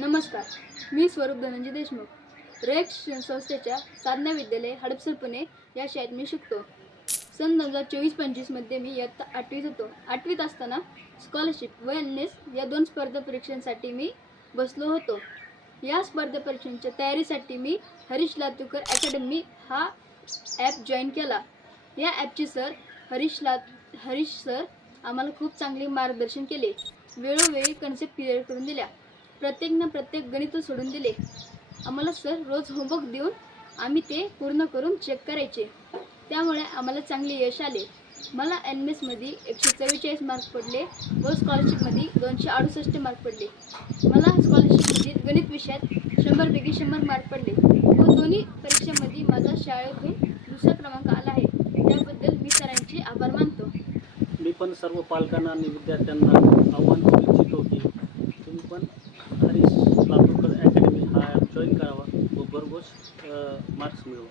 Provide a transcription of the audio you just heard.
नमस्कार, मी स्वरूप धनंजय देशमुख. रेक्स संस्थेच्या साधना विद्यालय हडपसर पुणे या शाळेत मी शिकतो. सन 2024-25 मी इयत्ता 8वीत होतो. 8वीत असताना स्कॉलरशिप व एन-एस या 2 स्पर्धा परीक्षांसाठी मी बसलो होतो. या स्पर्धा परीक्षांच्या तयारीसाठी मी हरीश लातूरकर अकॅडमी हा ॲप जॉईन केला. या ॲपचे सर हरीश सर आम्हाला खूप चांगले मार्गदर्शन केले. वेळोवेळी कन्सेप्ट क्लिअर करून दिल्या. प्रत्येक गणित सोडून दिले. आम्हाला सर रोज होमवर्क देऊन आम्ही ते पूर्ण करून चेक करायचे. त्यामुळे आम्हाला चांगले यश आले. मला एन-एसमध्ये 144 मार्क पडले व स्कॉलरशिपमध्ये 268 मार्क पडले. मला स्कॉलरशिपमध्ये गणित विषयात 100पैकी 100 मार्क पडले व दोन्ही परीक्षांमध्ये माझा शाळेतून दुसरा क्रमांक आला आहे. त्याबद्दल मी सरांचे आभार मानतो. मी पण सर्व पालकांना आणि विद्यार्थ्यांना आव्हान करू इच्छितो की तुम्ही पण हरीश लातूरकर अकॅडमी हा ॲप जॉईन करावा व भरघोस मार्क्स मिळवा.